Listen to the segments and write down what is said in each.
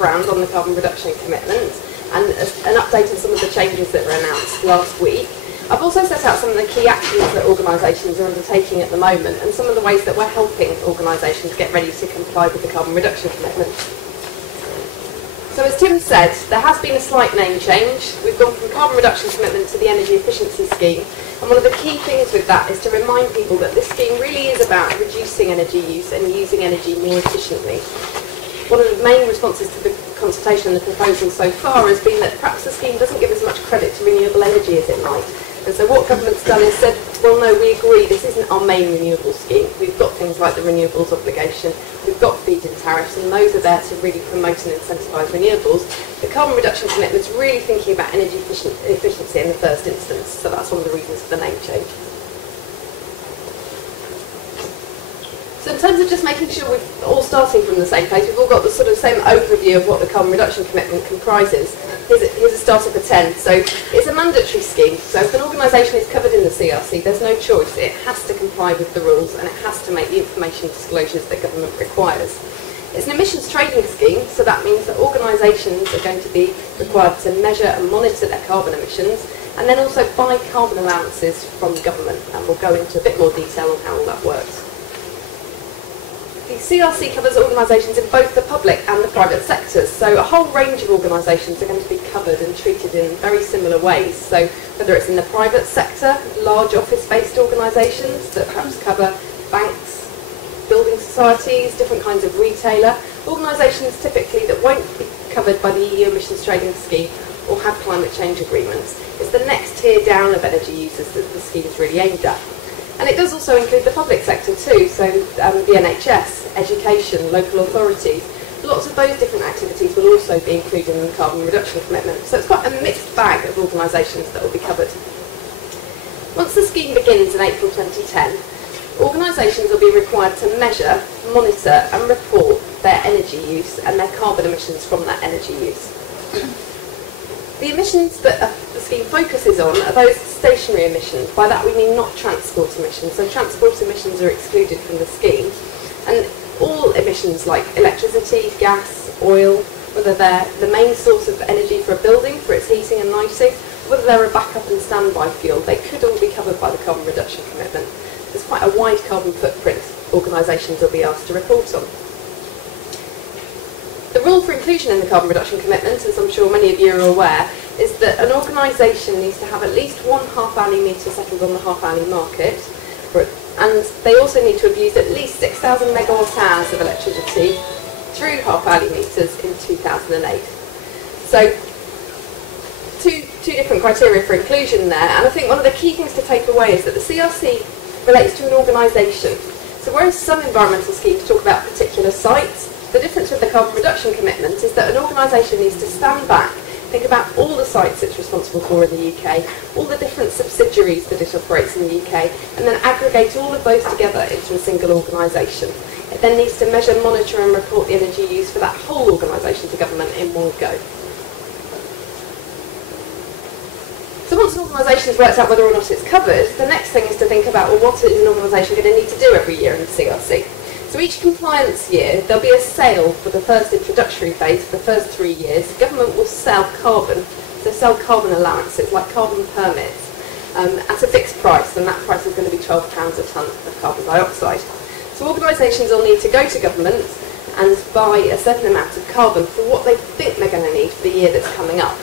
background on the carbon reduction commitment and an update on some of the changes that were announced last week. I've also set out some of the key actions that organisations are undertaking at the moment and some of the ways that we're helping organisations get ready to comply with the carbon reduction commitment. So as Tim said, there has been a slight name change. We've gone from carbon reduction commitment to the energy efficiency scheme. And one of the key things with that is to remind people that this scheme really is about reducing energy use and using energy more efficiently. One of the main responses to the consultation and the proposal so far has been that perhaps the scheme doesn't give as much credit to renewable energy as it might. And so what government's done is said, well no, we agree this isn't our main renewable scheme. We've got things like the renewables obligation, we've got feed-in tariffs, and those are there to really promote and incentivise renewables. The carbon reduction commitment's really thinking about energy efficiency in the first instance, so that's one of the reasons for the name change. So in terms of just making sure we're all starting from the same place, we've all got the sort of same overview of what the carbon reduction commitment comprises. Here's a starter for 10. So it's a mandatory scheme. So if an organisation is covered in the CRC, there's no choice. It has to comply with the rules and it has to make the information disclosures that government requires. It's an emissions trading scheme, so that means that organisations are going to be required to measure and monitor their carbon emissions and then also buy carbon allowances from the government. And we'll go into a bit more detail on how all that works. The CRC covers organisations in both the public and the private sectors, so a whole range of organisations are going to be covered and treated in very similar ways. So whether it's in the private sector, large office-based organisations that perhaps cover banks, building societies, different kinds of retailer, organisations typically that won't be covered by the EU emissions trading scheme or have climate change agreements. It's the next tier down of energy users that the scheme is really aimed at. And it does also include the public sector too, so the NHS, education, local authorities. Lots of those different activities will also be included in the carbon reduction commitment. So it's quite a mixed bag of organisations that will be covered. Once the scheme begins in April 2010, organisations will be required to measure, monitor and report their energy use and their carbon emissions from that energy use. The emissions that the scheme focuses on are those stationary emissions. By that we mean not transport emissions. So transport emissions are excluded from the scheme. And all emissions like electricity, gas, oil, whether they're the main source of energy for a building, for its heating and lighting, whether they're a backup and standby fuel, they could all be covered by the carbon reduction commitment. There's quite a wide carbon footprint organisations will be asked to report on. The rule for inclusion in the carbon reduction commitment, as I'm sure many of you are aware, is that an organisation needs to have at least one half-hourly metre settled on the half-hourly market, and they also need to have used at least 6,000 megawatt hours of electricity through half-hourly meters in 2008. So, two different criteria for inclusion there, and I think one of the key things to take away is that the CRC relates to an organisation. So whereas some environmental schemes talk about particular sites, the difference with the carbon reduction commitment is that an organisation needs to stand back, think about all the sites it's responsible for in the UK, all the different subsidiaries that it operates in the UK, and then aggregate all of those together into a single organisation. It then needs to measure, monitor and report the energy use for that whole organisation to government in one go. So once an organisation has worked out whether or not it's covered, the next thing is to think about, well, what is an organisation going to need to do every year in the CRC? So each compliance year, there'll be a sale for the first introductory phase for the first 3 years. Government will sell carbon, so sell carbon allowances, like carbon permits, at a fixed price, and that price is going to be £12 a tonne of carbon dioxide. So organisations will need to go to government and buy a certain amount of carbon for what they think they're going to need for the year that's coming up.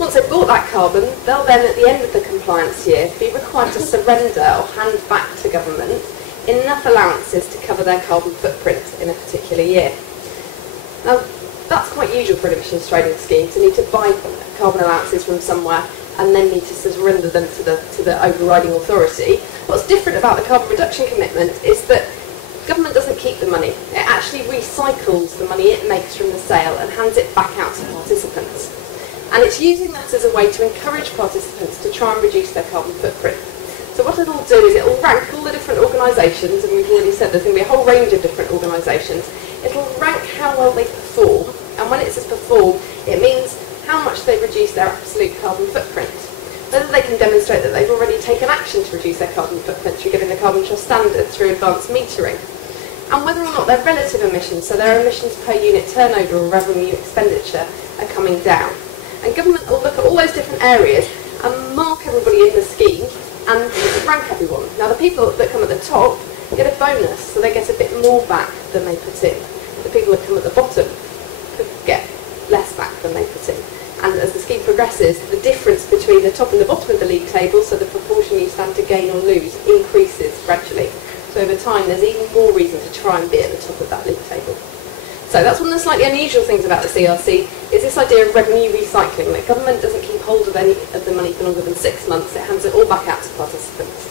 Once they've bought that carbon, they'll then, at the end of the compliance year, be required to surrender or hand back to government enough allowances to cover their carbon footprint in a particular year. Now, that's quite usual for an emissions trading scheme, to need to buy carbon allowances from somewhere and then need to surrender them to the overriding authority. What's different about the carbon reduction commitment is that government doesn't keep the money. It actually recycles the money it makes from the sale and hands it back out to participants. And it's using that as a way to encourage participants to try and reduce their carbon footprint. So what it'll do is it'll rank all the different organisations, and we've already said there's going to be a whole range of different organisations. It'll rank how well they perform, and when it says perform, it means how much they reduce their absolute carbon footprint. Whether they can demonstrate that they've already taken action to reduce their carbon footprint through giving the carbon trust standard, through advanced metering. and whether or not their relative emissions, so their emissions per unit turnover or revenue expenditure, are coming down. And government will look at all those different areas and mark everybody in the scheme and rank everyone. Now the people that come at the top get a bonus, so they get a bit more back than they put in. The people that come at the bottom could get less back than they put in. And as the scheme progresses, the difference between the top and the bottom of the league table, so the proportion you stand to gain or lose, increases gradually. So over time, there's even more reason to try and be at the top of that league table. So that's one of the slightly unusual things about the CRC, is this idea of revenue recycling, that government doesn't keep hold of any of the money for longer than 6 months, it hands it all back out to participants.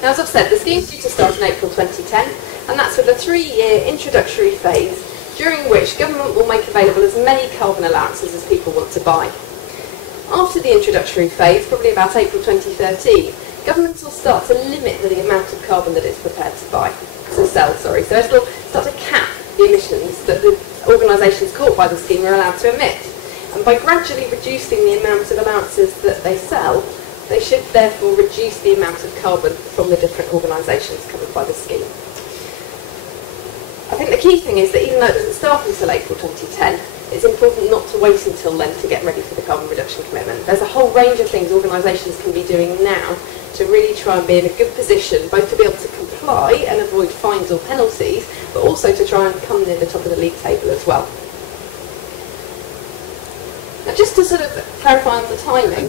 Now, as I've said, the scheme's due to start in April 2010, and that's with a 3-year introductory phase, during which government will make available as many carbon allowances as people want to buy. After the introductory phase, probably about April 2013, government will start to limit the amount of carbon that it's prepared to sell. So it will start to cap the emissions that the organisations caught by the scheme are allowed to emit. And by gradually reducing the amount of allowances that they sell, they should therefore reduce the amount of carbon from the different organisations covered by the scheme. I think the key thing is that even though it doesn't start until April 2010, it's important not to wait until then to get ready for the carbon reduction commitment. There's a whole range of things organisations can be doing now to really try and be in a good position, both to be able to comply and avoid fines or penalties, but also to try and come near the top of the league table as well. Now, just to sort of clarify on the timing,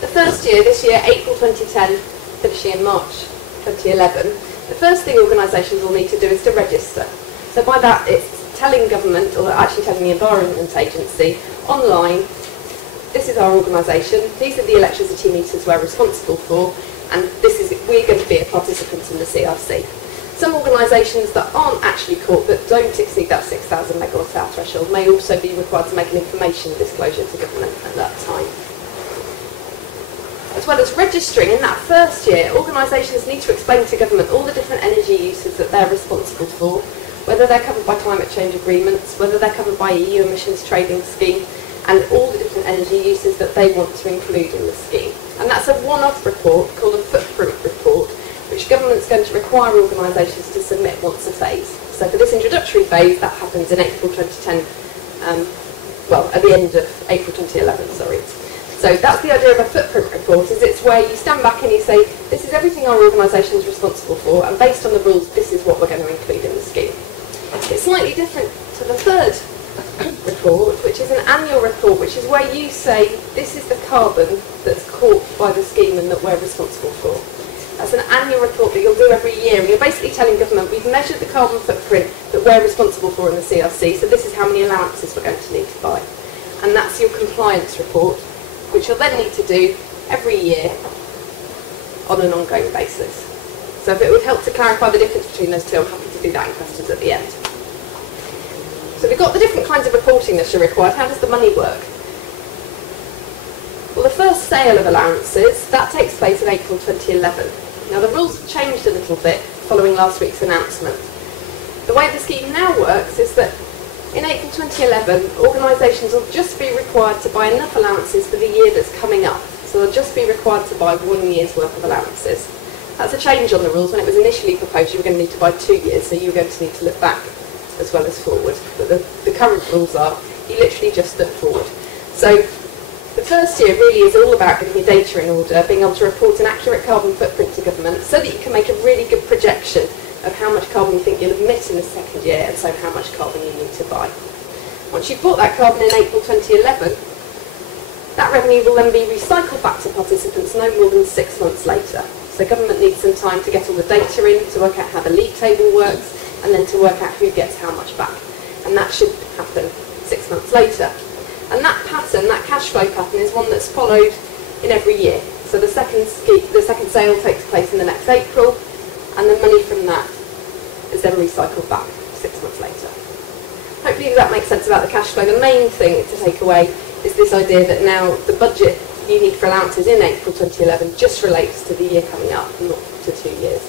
the first year, this year, April 2010, finishing in March 2011, the first thing organisations will need to do is to register. So by that, it's telling government, or actually telling the Environment Agency, online, this is our organisation, these are the electricity meters we're responsible for, and we're going to be a participant in the CRC. Some organisations that aren't actually caught, that don't exceed that 6,000 megawatt hour threshold, may also be required to make an information disclosure to government at that time. As well as registering, in that first year, organisations need to explain to government all the different energy uses that they're responsible for, whether they're covered by climate change agreements, whether they're covered by EU emissions trading scheme, and all the different energy uses that they want to include in the scheme. And that's a one-off report called a footprint report, which government's going to require organisations to submit once a phase. So for this introductory phase, that happens in April 2010, at the end of April 2011, sorry. So that's the idea of a footprint report, is it's where you stand back and you say, this is everything our organisation is responsible for, and based on the rules, this is what we're going to include in the scheme. It's slightly different to the third report, which is an annual report, which is where you say, this is the carbon that's caught by the scheme and that we're responsible for. That's an annual report that you'll do every year, and you're basically telling government, we've measured the carbon footprint that we're responsible for in the CRC, so this is how many allowances we're going to need to buy. And that's your compliance report, which you'll then need to do every year on an ongoing basis. So if it would help to clarify the difference between those two, I'm happy to do that in questions at the end. So we've got the different kinds of reporting that are required. How does the money work? Well, the first sale of allowances, that takes place in April 2011. Now the rules have changed a little bit following last week's announcement. The way the scheme now works is that in April 2011, organisations will just be required to buy enough allowances for the year that's coming up. So they'll just be required to buy 1 year's worth of allowances. That's a change on the rules. When it was initially proposed, you were going to need to buy 2 years, so you were going to need to look back as well as forward. But the current rules are, you literally just look forward. So the first year really is all about getting your data in order, being able to report an accurate carbon footprint to government so that you can make a really good projection of how much carbon you think you'll emit in the second year, and so how much carbon you need to buy. Once you've bought that carbon in April 2011, that revenue will then be recycled back to participants no more than 6 months later. So government needs some time to get all the data in, to work out how the league table works, and then to work out who gets how much back. And that should happen 6 months later. And that pattern, that cash flow pattern, is one that's followed in every year. So the second sale takes place in the next April, and the money from that is then recycled back 6 months later. Hopefully that makes sense about the cash flow. The main thing to take away is this idea that now the budget you need for allowances in April 2011 just relates to the year coming up, not to 2 years.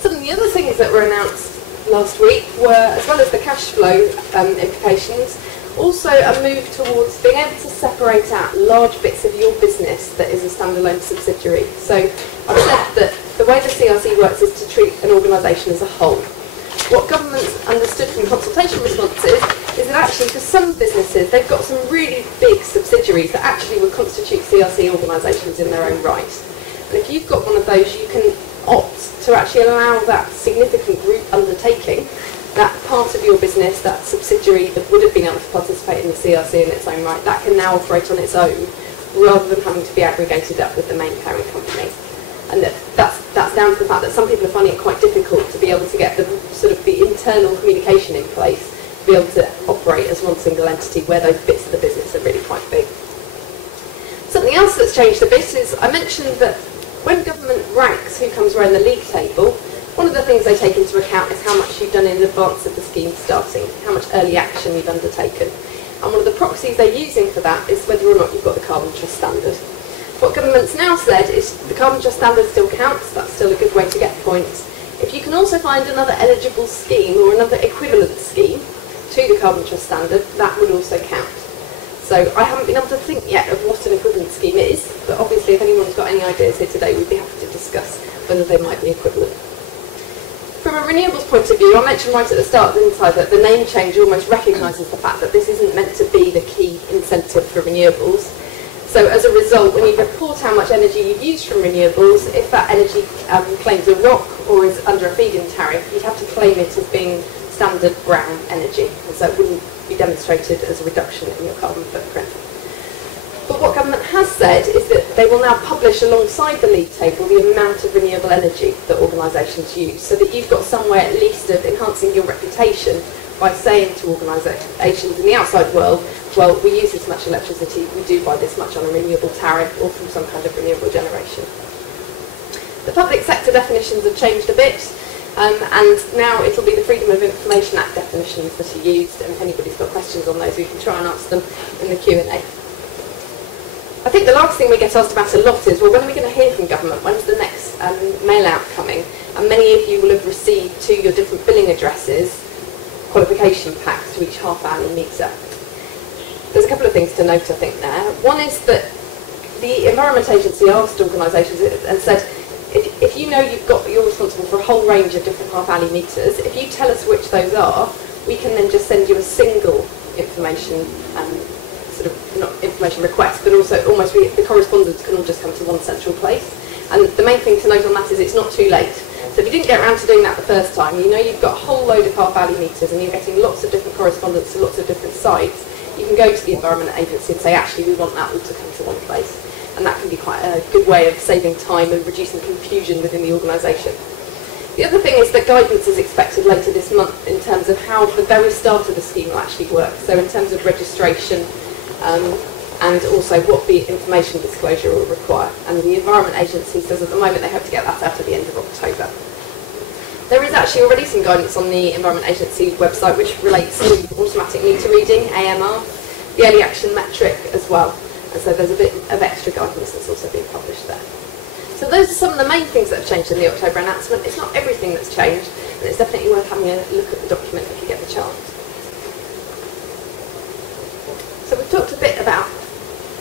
Some of the other things that were announced last week were, as well as the cash flow implications, Also a move towards being able to separate out large bits of your business that is a standalone subsidiary. So I've said that the way the CRC works is to treat an organisation as a whole. What governments understood from consultation responses is that actually for some businesses they've got some really big subsidiaries that actually would constitute CRC organisations in their own right. And if you've got one of those, you can opt to actually allow that significant group undertaking, that part of your business, that subsidiary that would have been able to participate in the CRC in its own right, that can now operate on its own rather than having to be aggregated up with the main parent company. And that's down to the fact that some people are finding it quite difficult to be able to get the sort of the internal communication in place to be able to operate as one single entity where those bits of the business are really quite big. Something else that's changed a bit is I mentioned that when government ranks who comes around the league table, one of the things they take into account is how much you've done in advance of the scheme starting, how much early action you've undertaken. And one of the proxies they're using for that is whether or not you've got the carbon trust standard. What government's now said is the carbon trust standard still counts, that's still a good way to get points. If you can also find another eligible scheme or another equivalent scheme to the carbon trust standard, that would also count. So I haven't been able to think yet of what an equivalent scheme is, but obviously if anyone's got any ideas here today, we'd be happy to discuss whether they might be equivalent. From a renewables point of view, I mentioned right at the start, didn't I, that the name change almost recognises the fact that this isn't meant to be the key incentive for renewables. So as a result, when you report how much energy you've used from renewables, if that energy claims a ROC or is under a feed-in tariff, you'd have to claim it as being standard brown energy, and so it wouldn't be demonstrated as a reduction in your carbon footprint. But what government has said is that they will now publish alongside the league table the amount of renewable energy that organisations use, so that you've got some way at least of enhancing your reputation by saying to organisations in the outside world, well, we use this much electricity, we do buy this much on a renewable tariff or from some kind of renewable generation. The public sector definitions have changed a bit, and now it'll be the Freedom of Information Act definitions that are used, and if anybody's got questions on those, we can try and answer them in the Q&A. I think the last thing we get asked about a lot is, well, when are we going to hear from government? When's the next mail-out coming? And many of you will have received to your different billing addresses qualification packs to each half-hourly meter. There's a couple of things to note, I think, there. One is that the Environment Agency asked organisations and said, if you know you're responsible for a whole range of different half-hourly meters, if you tell us which those are, we can then just send you a single information not information request, but also almost the correspondence can all just come to one central place. And the main thing to note on that is it's not too late. So if you didn't get around to doing that the first time, you know you've got a whole load of half-hourly meters and you're getting lots of different correspondence to lots of different sites. You can go to the Environment Agency and say, actually, we want that all to come to one place. And that can be quite a good way of saving time and reducing confusion within the organisation. The other thing is that guidance is expected later this month in terms of how the very start of the scheme will actually work. So in terms of registration, and also what the information disclosure will require. And the Environment Agency says at the moment they hope to get that out at the end of October. There is actually already some guidance on the Environment Agency website which relates to automatic meter reading, AMR, the early action metric as well. And so there's a bit of extra guidance that's also being published there. So those are some of the main things that have changed in the October announcement. It's not everything that's changed, and it's definitely worth having a look at the document if you get the chance. So we've talked a bit about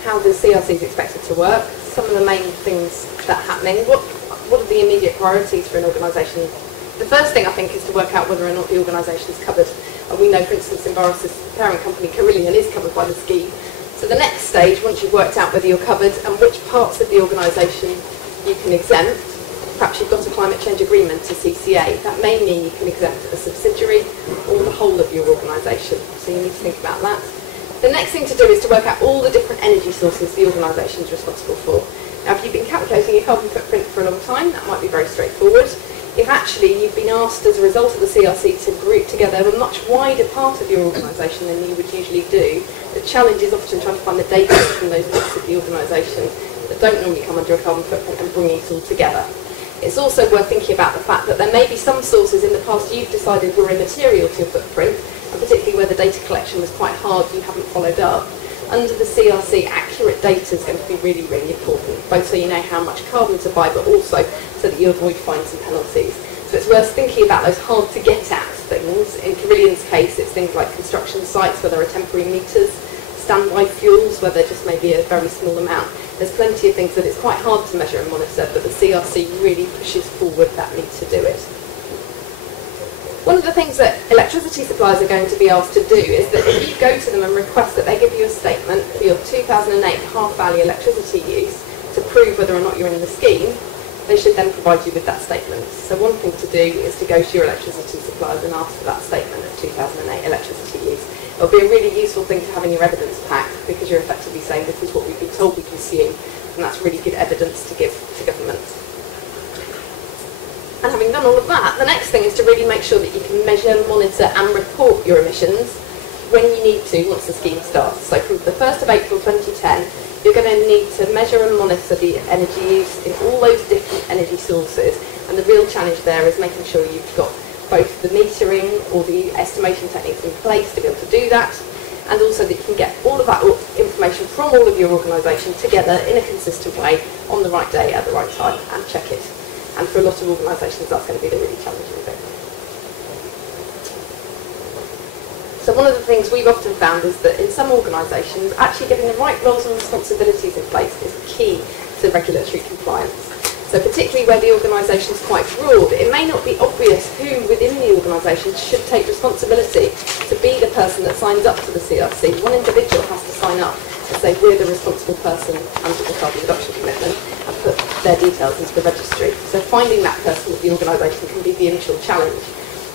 how the CRC is expected to work, some of the main things that are happening. What are the immediate priorities for an organisation? The first thing I think is to work out whether or not the organisation is covered. And we know, for instance, Enviros' parent company, Carillion, is covered by the scheme. So the next stage, once you've worked out whether you're covered and which parts of the organisation you can exempt, perhaps you've got a climate change agreement, a CCA, that may mean you can exempt a subsidiary or the whole of your organisation. So you need to think about that. The next thing to do is to work out all the different energy sources the organisation is responsible for. Now, if you've been calculating your carbon footprint for a long time, that might be very straightforward. If actually you've been asked as a result of the CRC to group together a much wider part of your organisation than you would usually do, the challenge is often trying to find the data from those bits of the organisation that don't normally come under a carbon footprint and bringing it all together. It's also worth thinking about the fact that there may be some sources in the past you've decided were immaterial to your footprint, and particularly where the data collection was quite hard, you haven't followed up. Under the CRC, accurate data is going to be really, really important, both so you know how much carbon to buy, but also so that you avoid fines and penalties. So it's worth thinking about those hard to get at things. In Carillion's case, it's things like construction sites where there are temporary meters, standby fuels where there just may be a very small amount. There's plenty of things that it's quite hard to measure and monitor, but the CRC really pushes forward that need to do it. One of the things that electricity suppliers are going to be asked to do is that if you go to them and request that they give you a statement for your 2008 half-value electricity use to prove whether or not you're in the scheme, they should then provide you with that statement. So one thing to do is to go to your electricity suppliers and ask for that statement of 2008 electricity use. It'll be a really useful thing to have in your evidence pack because you're effectively saying this is what we've been told we consume, and that's really good evidence to give to government. And having done all of that, the next thing is to really make sure that you can measure, monitor and report your emissions when you need to once the scheme starts. So from the 1st of April 2010, you're going to need to measure and monitor the energy use in all those different energy sources, and the real challenge there is making sure you've got both the metering or the estimation techniques in place to be able to do that, and also that you can get all of that information from all of your organisation together in a consistent way on the right day at the right time and check it. And for a lot of organisations, that's going to be the really challenging bit. So one of the things we've often found is that in some organisations, actually getting the right roles and responsibilities in place is key to regulatory compliance. So particularly where the organisation is quite broad, it may not be obvious who within the organisation should take responsibility to be the person that signs up to the CRC. One individual has to sign up and say we're the responsible person under the carbon reduction commitment and put their details into the registry. So finding that person with the organisation can be the initial challenge.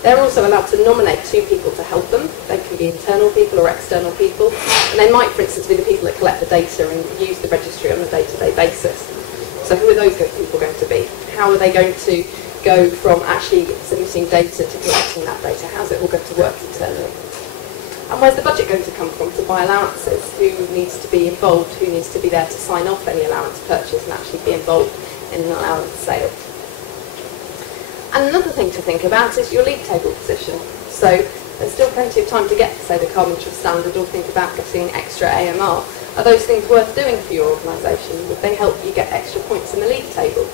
They're also allowed to nominate 2 people to help them. They can be internal people or external people, and they might, for instance, be the people that collect the data and use the registry on a day-to-day basis. So who are those people going to be? How are they going to go from actually submitting data to collecting that data? How's it all going to work internally? And where's the budget going to come from to buy allowances? Who needs to be involved? Who needs to be there to sign off any allowance purchase and actually be involved in an allowance sale? And another thing to think about is your league table position. So there's still plenty of time to get to, say, the carbon trust standard or think about getting extra AMR. Are those things worth doing for your organisation? Would they help you get extra points in the league table?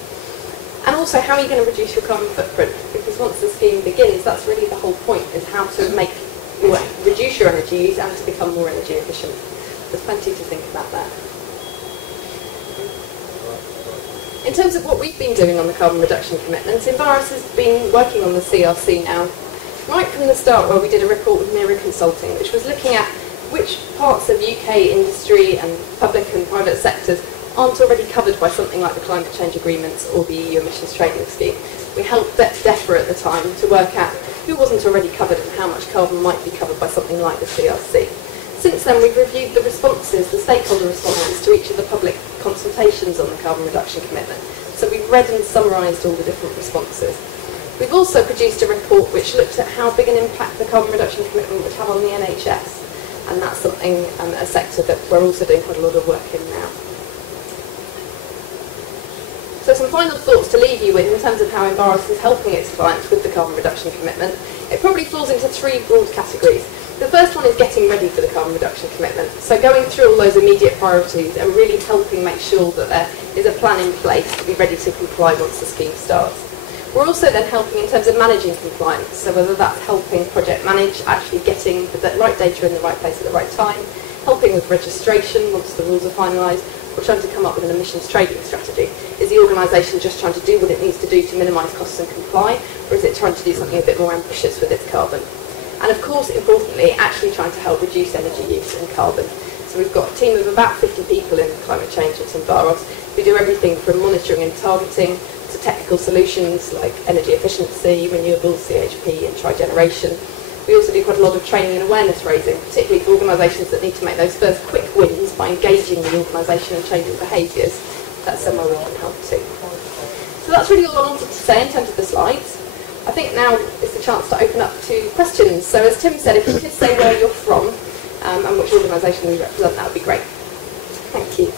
And also, how are you going to reduce your carbon footprint? Because once the scheme begins, that's really the whole point, is how to reduce your energy use and to become more energy efficient. There's plenty to think about there. In terms of what we've been doing on the carbon reduction commitments, Enviros has been working on the CRC now right from the start, where we did a report with Mirror Consulting, which was looking at which parts of UK industry and public and private sectors aren't already covered by something like the climate change agreements or the EU emissions trading scheme. We helped DEFRA at the time to work out who wasn't already covered and how much carbon might be covered by something like the CRC. Since then, we've reviewed the responses, the stakeholder responses to each of the public consultations on the carbon reduction commitment. So we've read and summarised all the different responses. We've also produced a report which looked at how big an impact the carbon reduction commitment would have on the NHS. And that's something, a sector that we're also doing quite a lot of work in now. So some final thoughts to leave you with in terms of how Enviros is helping its clients with the carbon reduction commitment. It probably falls into 3 broad categories. The first one is getting ready for the carbon reduction commitment. So going through all those immediate priorities and really helping make sure that there is a plan in place to be ready to comply once the scheme starts. We're also then helping in terms of managing compliance, so whether that's helping project manage, actually getting the right data in the right place at the right time, helping with registration once the rules are finalised, or trying to come up with an emissions trading strategy. Is the organisation just trying to do what it needs to do to minimise costs and comply, or is it trying to do something a bit more ambitious with its carbon? And of course, importantly, actually trying to help reduce energy use and carbon. So we've got a team of about 50 people in climate change at Enviros. We do everything from monitoring and targeting to technical solutions like energy efficiency, renewables, CHP and trigeneration. We also do quite a lot of training and awareness raising, particularly for organisations that need to make those first quick wins by engaging the organisation and changing behaviours. That's somewhere we can help too. So that's really all I wanted to say in terms of the slides. I think now is the chance to open up to questions. So as Tim said, if you could say where you're from and which organisation you represent, that would be great. Thank you.